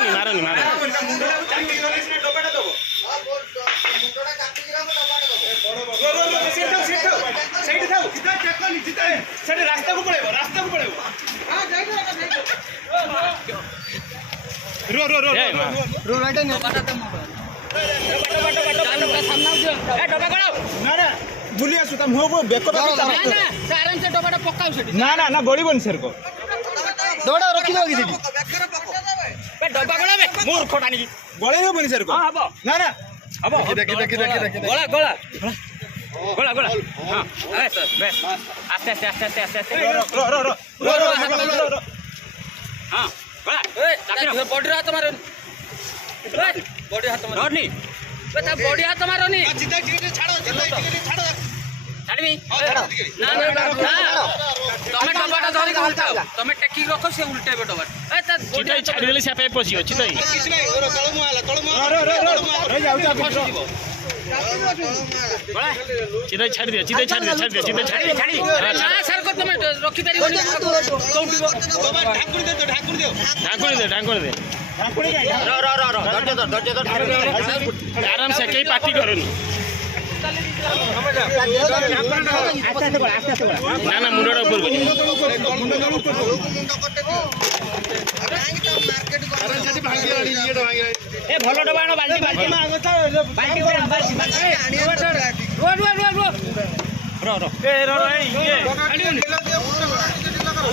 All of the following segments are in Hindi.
मारनी मारनी मारनी रास्ता को पड़ेगा रो रो रो रो बैठे ना भूली आसु तुम हो बेक ना आराम से डबाटा पकाऊ सेठी ना ना ना गड़ीबन सर को डबा रखी दो कि सेठी बे डबा गला बे मोर खोटानी गळे बनी सर को हां हबो ना ना हबो देखि गला गला गला गला हां बस बस आस्ते आस्ते आस्ते आस्ते आस्ते रो रो रो रो रो हां गला ए ताकि बॉडी हाथ मारो बॉडी हाथ मारो नहीं बे ता बॉडी हाथ मारो नहीं जिते जिते छाड़ो छाड़ो छाड़बी ना ना तमे डबाटा धरि के उल्टाओ तमे टेकी रखो से उल्टेबे डबा ए ता चिताई छाड़ी देले से पे पसियो चिताई किछ नहीं रो तळमु आला रो रो रो रो जाऊ जा फसिबो बड़ा चिताई छाड़ी दे चिताई छाड़ी दे चिताई छाड़ी ना सर को तमे रखी परिबनी कौंटिबो बाबा ढाकुर दे ढांकुड़ दे रो रो रो रो धैर्य धर आराम से कई पार्टी करोनी ना ना मुंडा ऊपर ए भलो डबा आनो बाल्टी बाल्टी में बाल्टी कर बाल्टी रो रो रो रो रो रो ए रो रो ये रो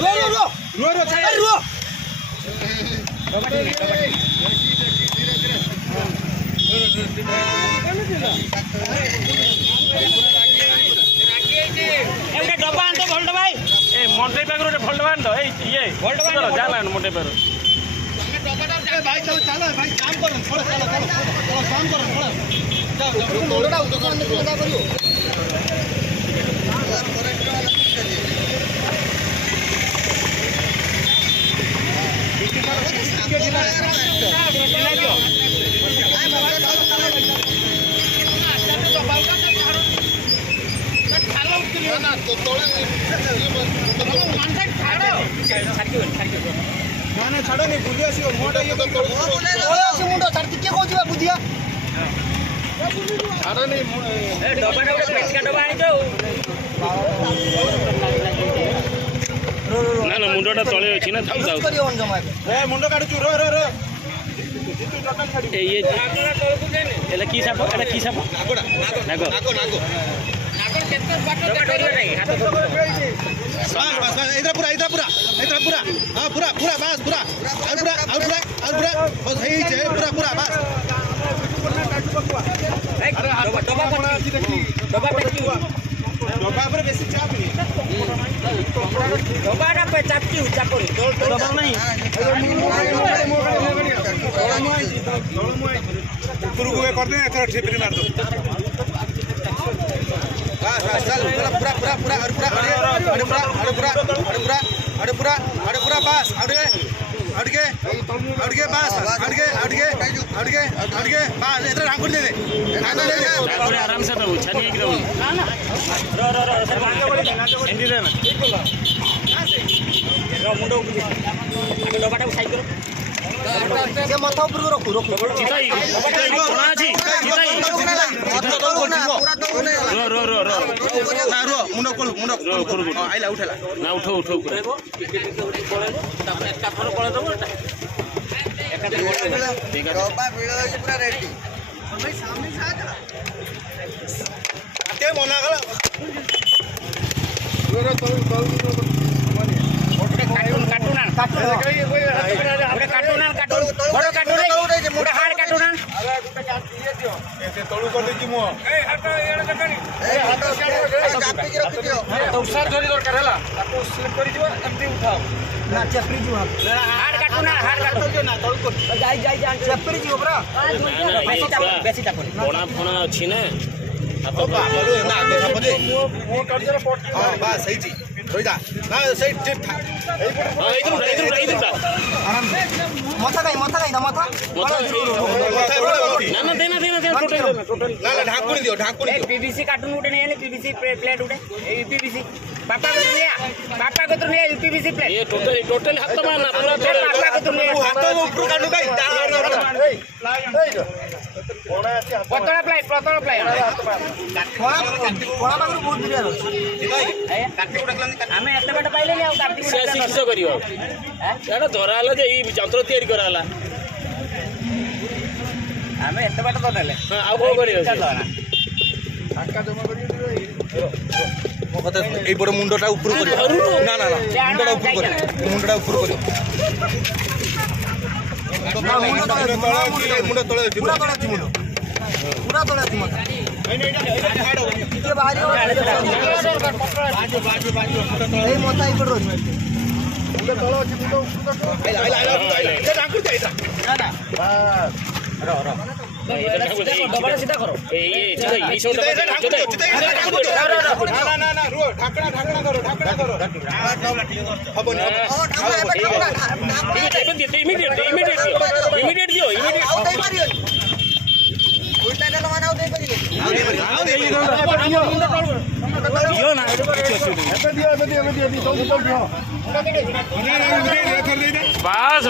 रो रो रो रो रो एटा डब्बा आनतो भल डबा ए मोटे पाकर रे भल डबान तो ए ये भल डबा जाला मोटे पाकर ए भाई चलो चलो भाई काम करो थोड़ा चलो काम करो थोड़ा जाओ थोड़ा दुकान में लगा करियो ना तो तोड़े ना छाड़ो नहीं बुझिया सी मोटा ये तो तोड़े से मुंडो छाड़ के को जीवा बुझिया छाड़ो नहीं ए डबा डबा पेटका डबा आनी तो ना ना मुंडा तळे अछि ना थाउ थाउ ए मुंडो काढू रो रो रो ए ये एला की साप नागोडा नागो केतना बाटो डबा नहीं हाथ बस इधर पूरा हां पूरा बस पूरा बस है जे पूरा बस डबा पेटकी डब्बा पर बेसी चाप नहीं डबाटा पे चापकी उचा करी डबा नहीं ऊपर को कर दे थोड़ा ठेपरी मार दो बस चल पूरा बस अड़के बस अड़के बस इधर ढाकुर दे आराम से रहू छनिए की रहू रो एंडी रे ना मुंडो आगे डबाटा साइड करो ये माथा ऊपर रखो चिताई कोना अछि चिताई रो ना रो मुंडो आइला उठेला ना उठो तापर का थोर पळे दबो ठीक है डब्बा भिड़ पूरा रेडी भाई सामने से आ जा आते मना गला रो कार्टून बड़ो कार्टून मोटा हार कार्टून तळू कर देची मो ए हाथ एडा देखनी ए हाथ कापी के रखि दियो तो उसार धरी दरकार हला ताको स्लिप करि दियो एमती उठाओ ना चपरी जीव हार कार्टून ना तळू कर जाई चपरी जीव बरा बेसी टाको कोना फोना अछि ना हाथ बाबलो ना आगे थापदे मो कर्जर पट हां बस सही जी रोइदा ना सही ठीक था हां इधर आराम से माथा काई दा माथा ना देना टोटल ନା ନା ଢାଙ୍କୁଣି ଦିଅ ଢାଙ୍କୁଣି ଦିଅ पीवीसी कार्टून उठे नहीं पीवीसी प्लेट उठे यूपीवीसी पापा को दुनिया पापा को दुनिया यूपीवीसी प्लेट ये टोटल हाथ मारना पूरा पापा को दुनिया ହାତ ଉପରୁ କାଢୁ କାଇ पतला प्लाई आमे एते बट पाइले नहीं कार्तिक से शिक्षा करियो एटा धरा हला जे ई यंत्र तयारी करा हला आमे एते बट तो देले हां आ को करियो ମୋ କଥା ଏଇ ବଡ ମୁଣ୍ଡଟା ଉପରୁ କରିବ ନା ନା ନା ମୁଣ୍ଡଟା ଉପରୁ କରିବ ମୁଣ୍ଡଟା ଉପରୁ କରିବ ମୁଣ୍ଡ ତଳେ ଅଛି ପୁରା ତଳେ ଅଛି ମୁଣ୍ଡ ପୁରା ତଳେ ଅଛି ମୁଣ୍ଡ ଟିକେ ବାହାରି ଏଇ ମଥା ଏପଟ ଅଛି ମୁଣ୍ଡ ତଳେ ଅଛି ମୁଣ୍ଡ ଉପରୁ ଆଇଲା ଢାଙ୍କୁଣି ଯାଇତା ନା ନା डबल सीधा करो ए ये सब ନା ନା ନା ରୁହ ଢାକଣା ଢାକଣା କର ଢାକଣା କର ହବନି इमीडिएट दियो बस